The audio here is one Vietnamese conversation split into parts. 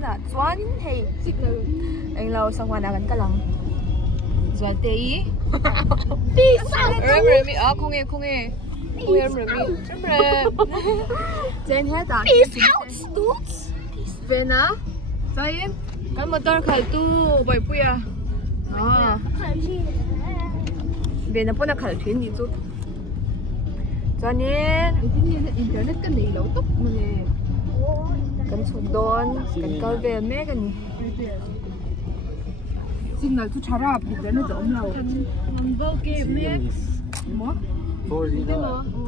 là choán hay anh lâu xong qua đã gần cả lòng rồi tí em mi không nghe em mi trên hết à về nó rồi em cái motor khởi tu bởi bùi à về nó bữa khởi thuyền đi chút cho nên internet cái này lâu tốc mà nè cần sụp đòn cần coi về mẹ cái này signal tu charap internet ổn lâu anh vô kia max mà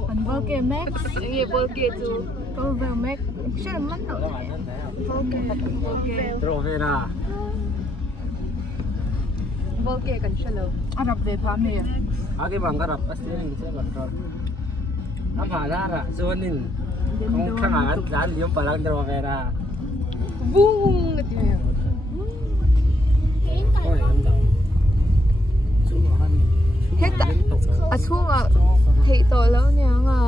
anh vô kia max nghe vô kia tu coi về max sao mà mất rồi vô kia vô kia cần sao lâu Arab về phá mẹ cái bằng Arab pasti ini saya kontrol apa lara zonin không khang an dan liom palang dro vera bung gitu ya hết à xuống à thị tội lâu nha à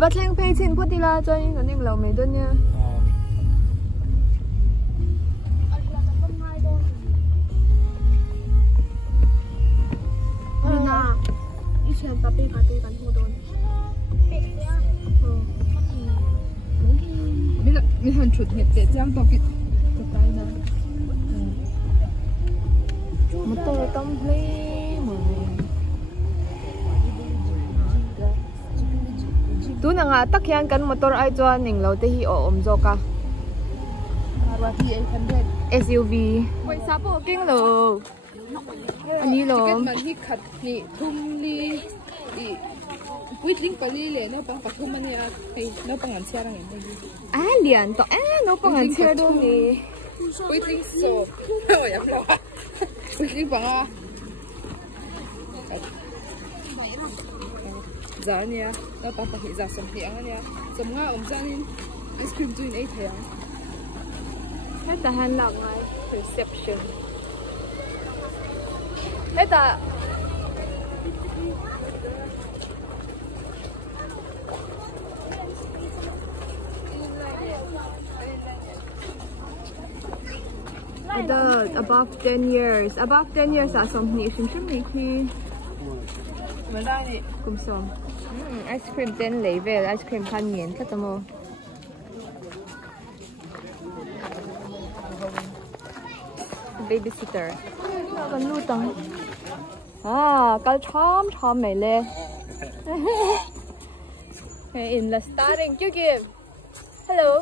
bắt lên pay xin phút đi la cho những cái lẩu mấy đơn nha Nina,以前搭贝卡对กัน好多。มีหันชุดเห็ดเจ๊จ้างตัวกิจตัวไปนะมันตัวต้องเล่มั้งตัวนั่งอ่ะตักยันกันมอเตอร์ไอจวนหนึ่งเราเตะอมโจกะ SUV ไว้ซาโบกิ้งเลยอันนี้เหรอมันที่ขัดนี่ทุ่มลีวิธีไปเรื่อยๆน้องปังปักทุ่มมันเนี่ยไอ้น้องปังอันเชียร์อะไรอย่างเงี้ยเรียนต่อน้องปังอันเชียร์ด้วยนี่วิธีสอบโอ้ยยังรอวิธีปังอ่ะจ้าเนี่ยน้องปังปักจ้าสมเพียงเนี่ยสมง่ายจานี่ไอศครีมจุนไอเทียงให้แต่หันหลังไง perception ให้แต่above 10 years à xong nhỉ xin chúc mừng khi mới đây nè cùng xong ice cream trên lấy về ice cream phan miến thật là mồ babysitter con lưu tầng cái chom mày lên in là starting chưa kìa hello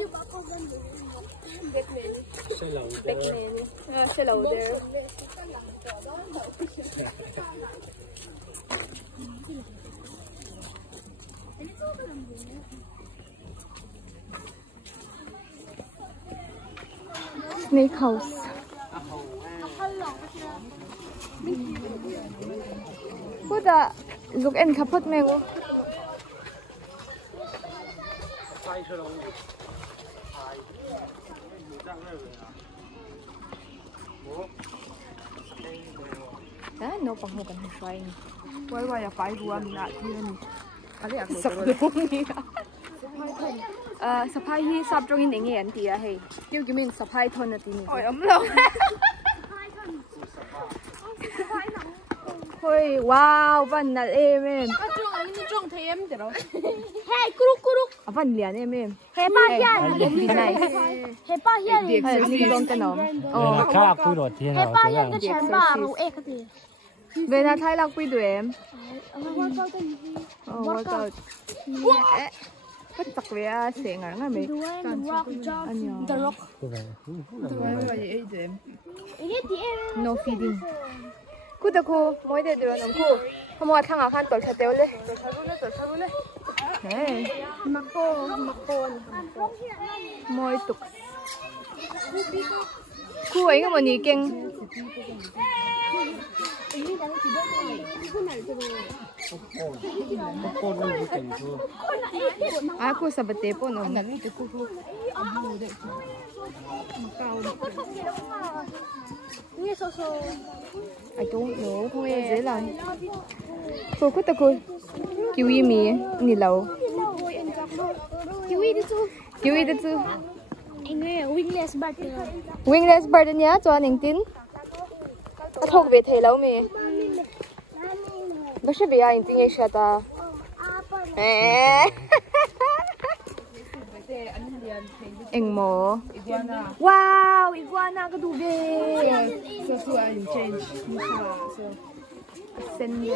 hello there Snake house Put a look and kaput me go Naupang ho kan shrine. Why phải ruộng nè thiên. Sắp đúng đi. Supply hi sắp trong in nghe anh tia hay. Kêu cái mình supply thon là tí. Ôi ấm lâu. Ôi wow, vẫn là em. Trong thấy em thế rồi. Hey, kuruk. Vẫn liền em. Hey ba hiền. Nice. Hey ba hiền. Hey, đi trong cái nón. Khá quý rồi thiên. Hey ba hiền cái chén ba rượu cái gì. Về là thay lạc quý đuổi em. Workout. Bắt tặc về sẽ ngắn ngay mấy. Anh nhớ. No feeding. Cô ta cô, mỗi đứa đưa nằm cô. Không mua thằng ăn tỏi chả tiêu lên. Tỏi chả luôn. Hey, mặc cô. Mỗi tục. Cô ấy mà nhỉ kinh. Aku sabat tepo no. I don't know. Không nghe dễ làm. Cô có ta cô. Kiwi mi ni lâu. Kiwi đi chú. wingless bird. Wingless bird nhá cho anh tin. Thuộc về thầy lâu mì. Bác sĩ bị anh tin nghe ta. Anh mò. Wow, iguana cái đu về. So I change. Send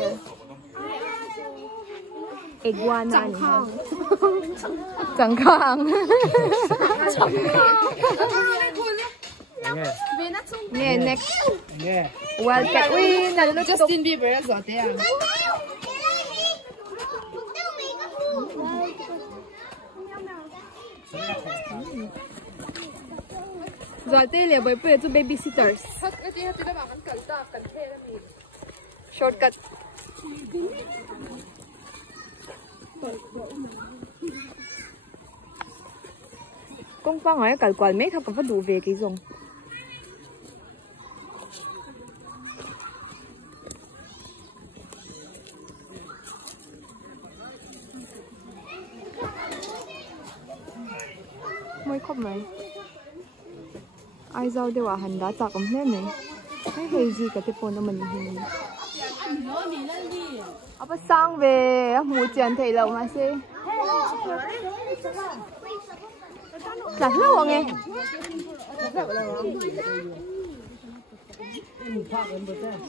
iguana. Chẳng khang. Nghe next. Wildcat. Ui, nalulot Justin Bieber as well. Rồi tê lệ bởi bởi cho babysitters. Shortcut. Công phong ấy cả quả mấy thằng còn phải đủ về cái dùng. Mới khóc mày. Ai giàu đều à hành đã chặt ống lên này. Cái hơi gì cả cái phone nó mình hình. Apa sang về mù chén thầy lầu mà xí. Chặt lâu nghe.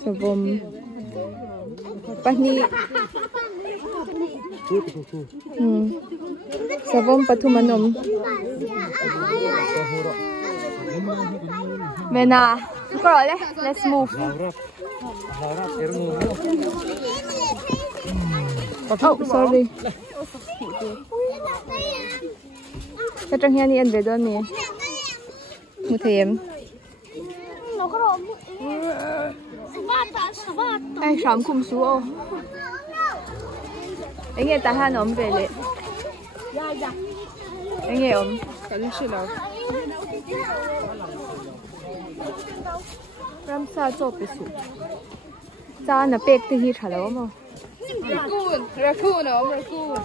Sebelum Pani sebelum patumanom Mena, let's move. Oh, sorry. Cái trong nhà này ăn về đó nè. Một thêm. Anh sắm cùng số ô. Anh nghe ta han ốm về lệ. Anh nghe ốm. Cái gì đâu? Ram sa cho bị sụt. Cha nó bẹt thì hi trả lâu mà. Raccoon.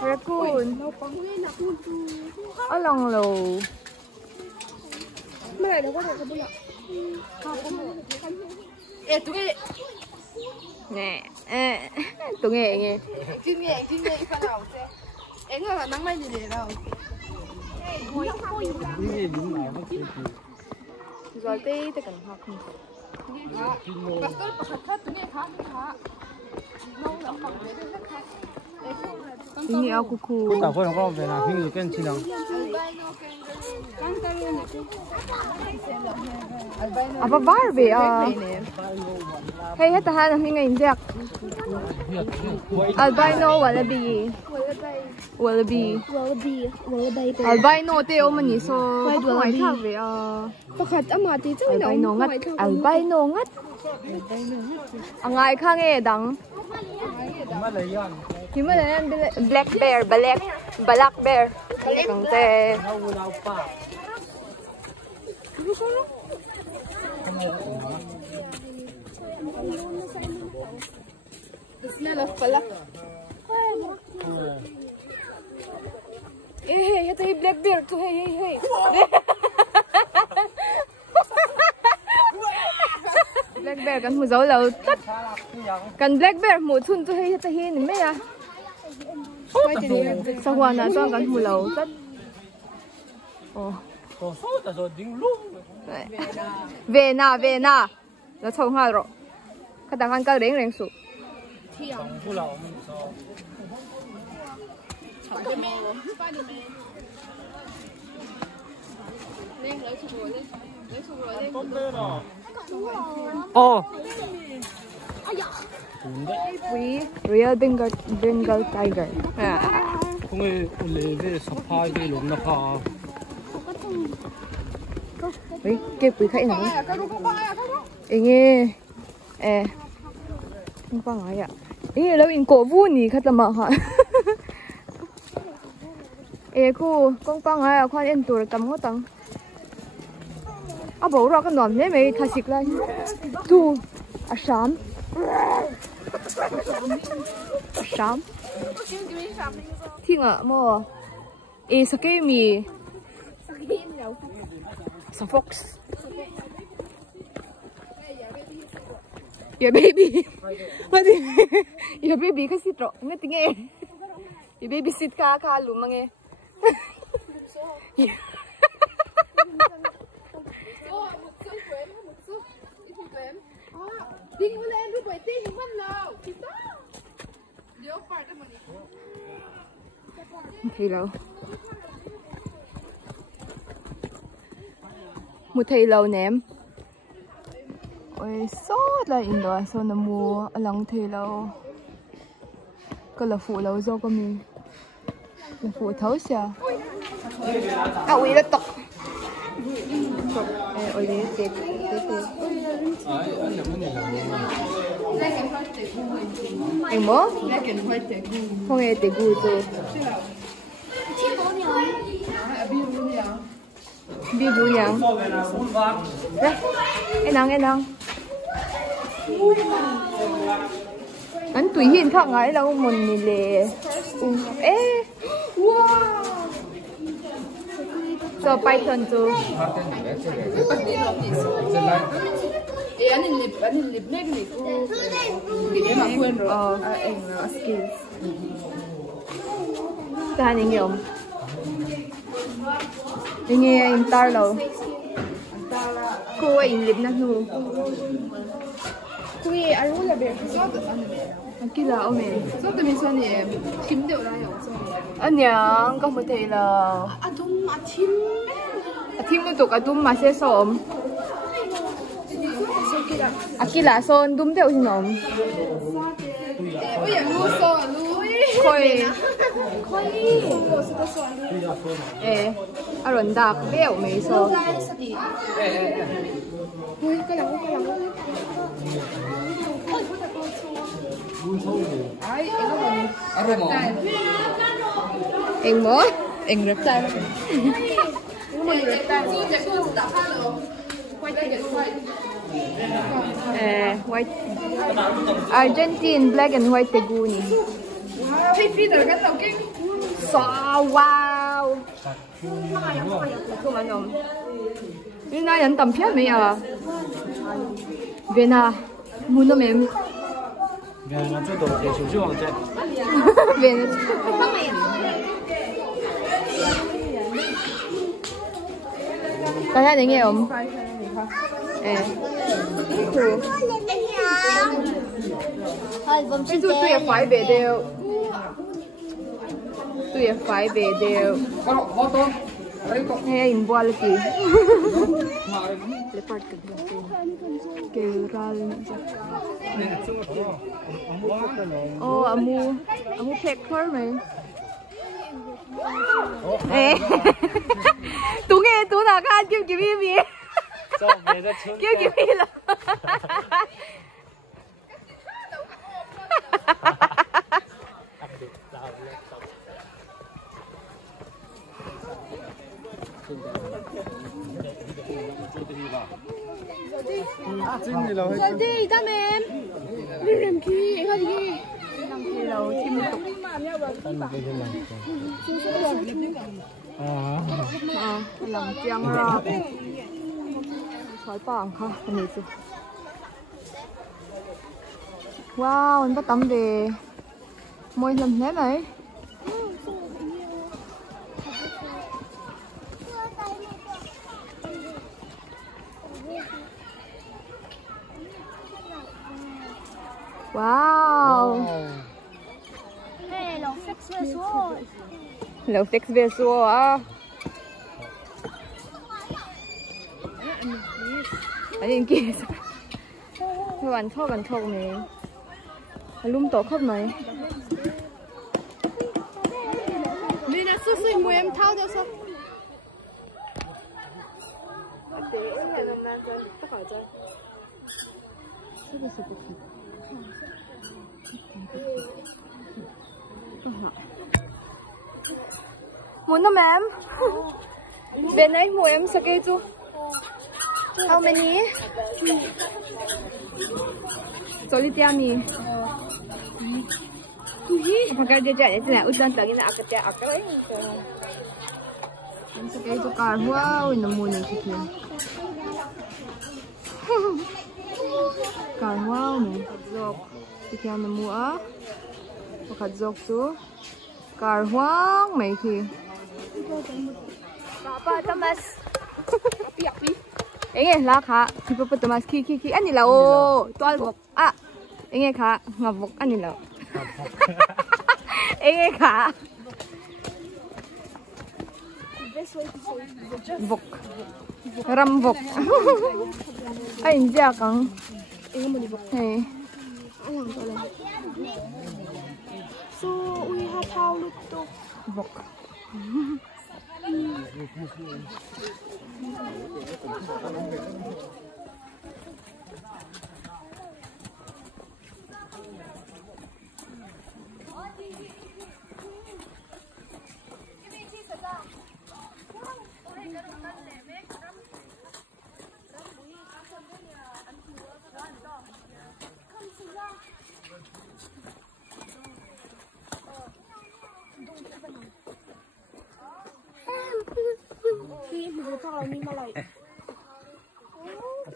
Raccoon. Ở lòng lầu. Mới lại đâu có thể bự lắm. Ê tụi nghe. Nè, tụi nghe. Chim nghe phần nào chứ. Em là nắng mai gì để đâu. Rồi tê tê cần học. Ini aku ku. Kita pun orang benar, hindu kan cina. Apa Barbie ah? Hey, hata hana hinga injak. Albino wallaby. Albino te o mani so. Mai thak ve ah. Pakhat ama ti chu Albino ngat. Angai khange dang. Himalayan black bear. Kang te. The smell of palak. Hey, ito yung black bear to. Hey. Black bear kan mu giấu lâu tất. Kan black bear mu chun to hey ito hin me ya. Sahuan na to kan mu lâu tất. Oh. Về na. Nó trông hoa rồi. Các bạn ăn cái rèn sụ. Oh. Real Bengal tiger. 공을 레벨 서파게 롬나파. Ui, kia quý khách nào? Ý nghe. Không phải nói ạ. Ý nghe lâu in cổ vũ nhỉ khách là mở hỏi. Cô, con phải nói ạ, khoan em tụi cầm ngó tăng. Bố ra cái nón này mày thả xịt lại. Tu, sám. Sám. Thiên ạ, mò. Sake mi. Sa fox. Your baby. What is your baby kasi tro ngati nge. Your baby sit ka lumang nge. Ding ulit ang lupay, ting man lao. Kita. Leopard naman ito. Thấy lâu. Một thấy lâu ném. Ôi sốt là in đó, sao nó mua lăng thấy lâu. Cái là phụ lâu do có mình. Là phụ thấu xà. À ui nó tọc. Ôi lấy chết. Anh bố? Không nghe tiếng gu rồi. Bi bu nhang. Đấy. Em nắng. Anh tùy hiện thằng ấy đâu một nhìn lệ. Ê. Wow. Cho Python chứ. Anh lip này cái gì mà quên rồi. Em skills. Sao anh nghe không? Anh nghe em tar lâu. Cô em lip nát luôn. Cô ấy ăn uống là bé sốt ăn. Kia là ông ấy. Sốt từ mình sao nhỉ? Kim đều ra rồi. Anh nhang có một thể là. Đúng mà thím. Thím nó tụt đúng mà sẽ sớm. Akila son dum theo xin ông. Bây giờ lu so lu. Khôi. Ron đạp béo mấy số. Ui, cái lằng. Ai, em có Anh mới, anh rất tay. White. Argentine black and white teguni. Hey, feeder cái tàu kinh. Wow. Không ăn không? Bên này ăn tầm phết mấy à? Bên à, muốn nó mềm. Bên nó chỗ đồ để chủ chứ hoàng chạy. Bên大家nghe không? Tôi phải về đều. Tôi phải về đều. Hay em qua lại kì. Leopard kêu ra lên. Amu pecker mày. Tú nghe tú nào看kêu kêu gì? Kêu kêu gì là? Rồi đi, ta mềm. Đi làm chi, anh đi. Làm gì đâu, chim tục. Làm chăng ra. Sói bảng ha, anh nhìn xem. Wow, anh bắt tắm về. Môi làm thế này. Wow. Hey, lẩu fix về xuống. Lẩu fix về xuống à? Ở bên kia. Các bạn khóc này. Lung tổ khóc này. Đi là sức sức mùi em thao cho sao? Muốn không em? Bên này mua em sẽ kê chú. How many? Sorry tiami. Pakai dia jadi tu, udan lagi nak akak. Em sẽ kê chú cả. Wow, nemu ni kiki. Cài hoa này dọc thì theo nó mua một hạt dọc chú cài hoa mấy khi nghe lá khá thì bữa tụi mình khi anh nhìn là ô toan bọc à nghe khá ngọc bọc anh nhìn là nghe khá bọc ram bọc anh ra căng này So we have how little. bọc Khi mình cho là nhưng mà lại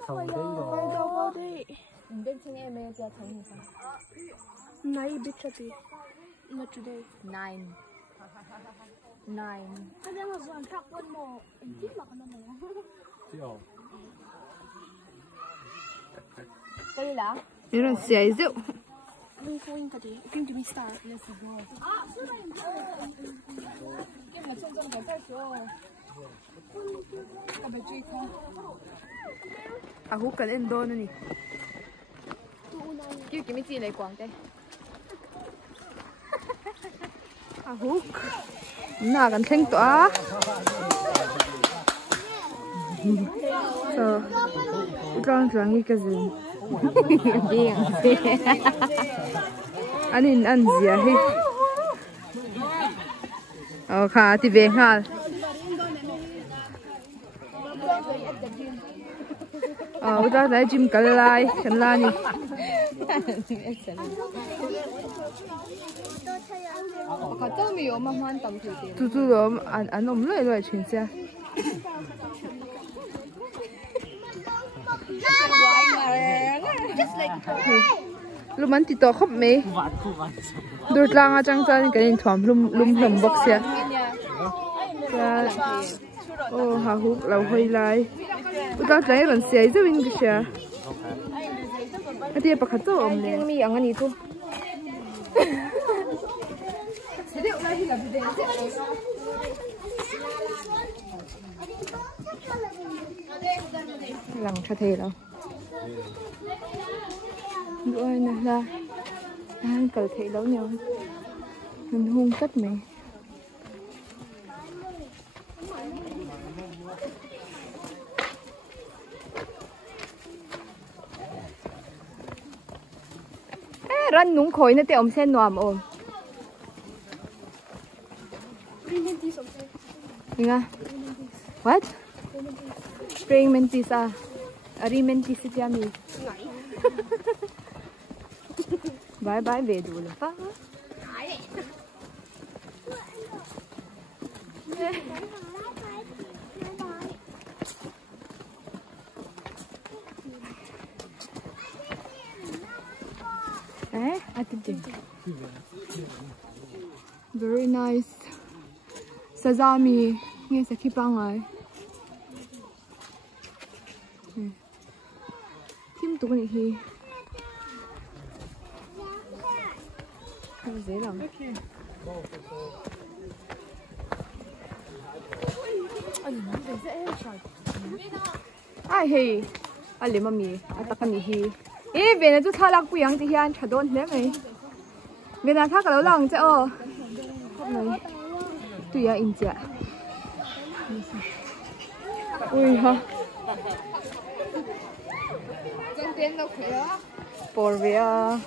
Không đấy quay đâu vào đây. bên trên em ấy ra thấy sao Này biết chưa đi. Not today. 9 Anh em mà dọn thắc quân mồ. Anh thích mà con mồ. đây là 이런 사이즈 Mình going cả đi. Going to be star. let's go cái mà trông trông cái tay chưa cái bài truy không à hút cái lên đôi nữa nè kêu cái gì này quảng đây à hút nào cần thanh tỏa trang trang cái gì điên anh ăn gì à khá thì về ha udah dah gym kalai chanla ni có tao mi yo ma hoan tam thu ti tu tu lo an om loi loi chin sia lúc mình tít khóc mấy đôi lang ở trong chân cái điện thoại lum bọc xe ô hà hút lâu hơi lại tôi thấy lần xe rất vinh cái xe cái gì bạc hạt ôm lên mi ăn anh thôi lằng cho thế đâu đuôi này là ăn cờ thể đấu nhau mình hung tất mình ran nung khói nó tẹo sen nòm ôm nghe what spring mantis à ari mantis thì ami bye bye về đủ rồi pa very nice sazami nghe sẽ khi băng rồi thêm tụ này thì không dễ lắm ai hi ai lấy mami ai tắc cái hi ê về này chú thà lạc bùi ăn thì hiền chả đốn thế mày về này thà cái lâu lòng chứ ô này tùy à in chả ui ha trong tiền đâu khỏe bồi về à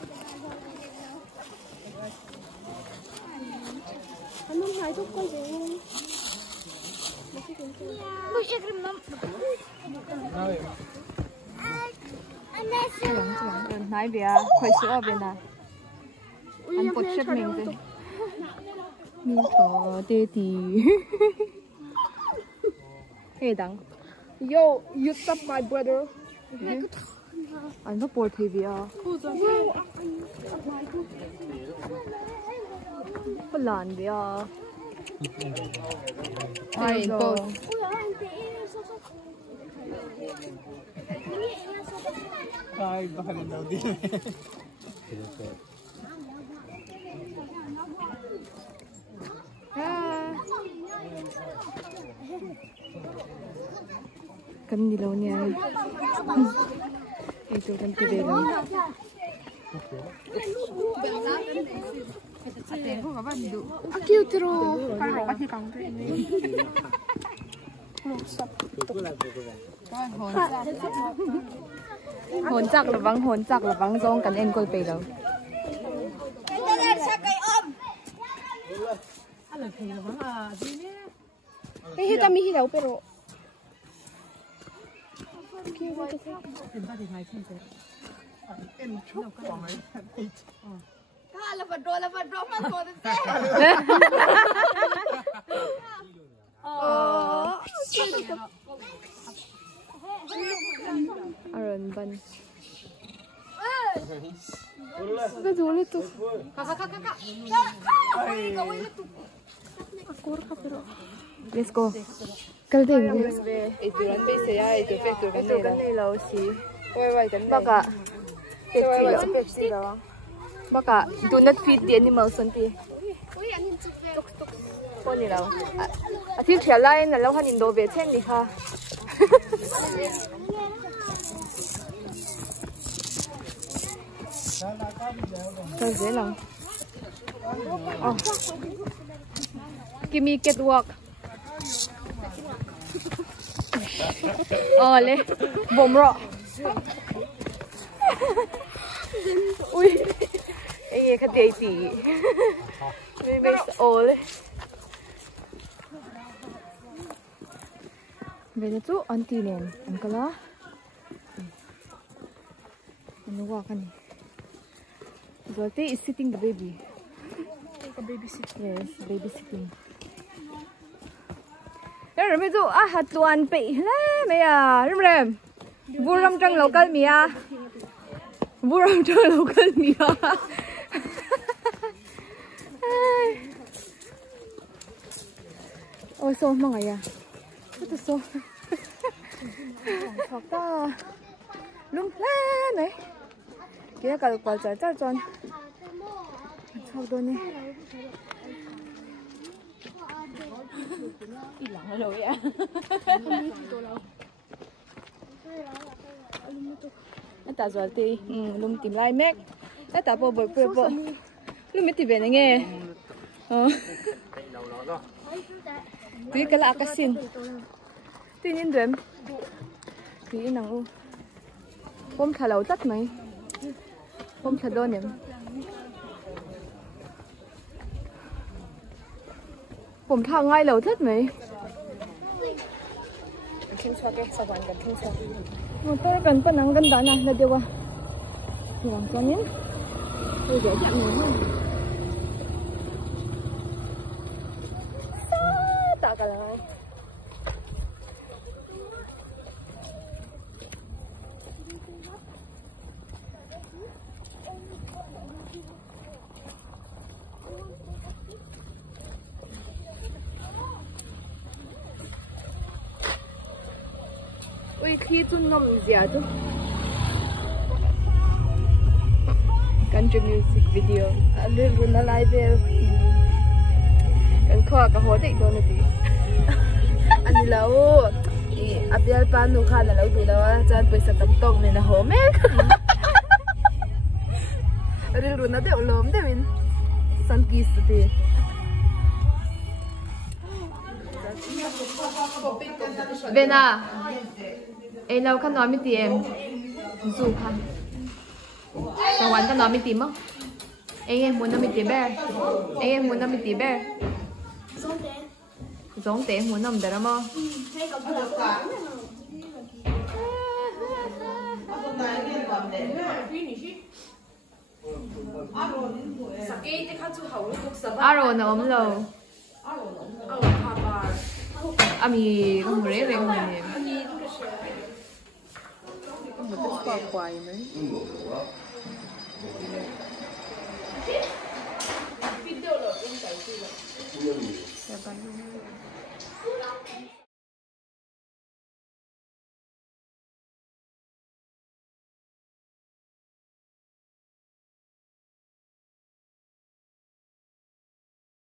Anh không hái thuốc con gì không? Tôi yêu cái mắm. chẳng nói về khoai sữa về nào ăn bột chip mình thôi mình có tê thì hey đắng Yo, you stop my brother. Anh nó bồi thì vì có làn vì ai cô Ay, baka daw din. Kan dilaw niya. Ito kan tibelang. Cute ro. Hồn chắc là vắng rong cần em coi về đâu. Hita mi hilaw pero. Aron ban. Gak boleh tuh. Kakak. Let's go. Kalting. Itu kan biasa ya, itu factor kan Này lâu xí. Wai kan. Baka. Pepsi đó. Baka do not feed the animals unti. Con này đâu. À thiếu trẻ lại là lâu hắn nhìn đồ về trên đi ha. Cái dễ lòng. Oh. Give me catwalk. Le, bom rõ. Ui, cái khát đầy tỉ. Bây giờ le. Bây giờ chú anti nen, anh có lá. Anh walk anh. Zote is sitting the baby. Baby sit. Yes, baby sitting. Rồi bây giờ hạt tuan bị lẽ mày rem vu râm trăng local mía vu râm trăng local mía ôi xô mong ai rất là xô học ta lung lẽ này kia cả quả trái trái tròn học đồ này ilang rồi à. Ta rồi thì lum tìm lại mẹ. Ta bộ bộ. Lum mới tìm về này nghe. Tuy cái là cái xin. Tuy nhiên đếm. Tuy năng u. Hôm thà lâu tắt mấy. Hôm thà đôi nhỉ.ผมทางngay lẩu thích mấy. Kinh cho cái sahuan kan kinh cho. Một tôi cần phân năng gần đó này là điều à. Thì làm sao nhé. Tôi dễ chạm nữa. Tạ cả lại. Ui khi chun ngom zia tu. Country music video. Lul runa live. Kan kho ka ho dei do na ti. Ani lau. Apial pa nu kha na lau du na chan paisa tam tong ne na ho me. Lul runa de olom de min. San kis ti. Bena. Ê lâu khăn nói mới tìm dù khăn tao quán tao nói mới tìm không? Em muốn nó mới tìm bè. Em muốn nó mới tìm bè. Giống thế muốn nó được không? Aro nó ấm lâu. Ami không rẻ rẻ này. khoai mấy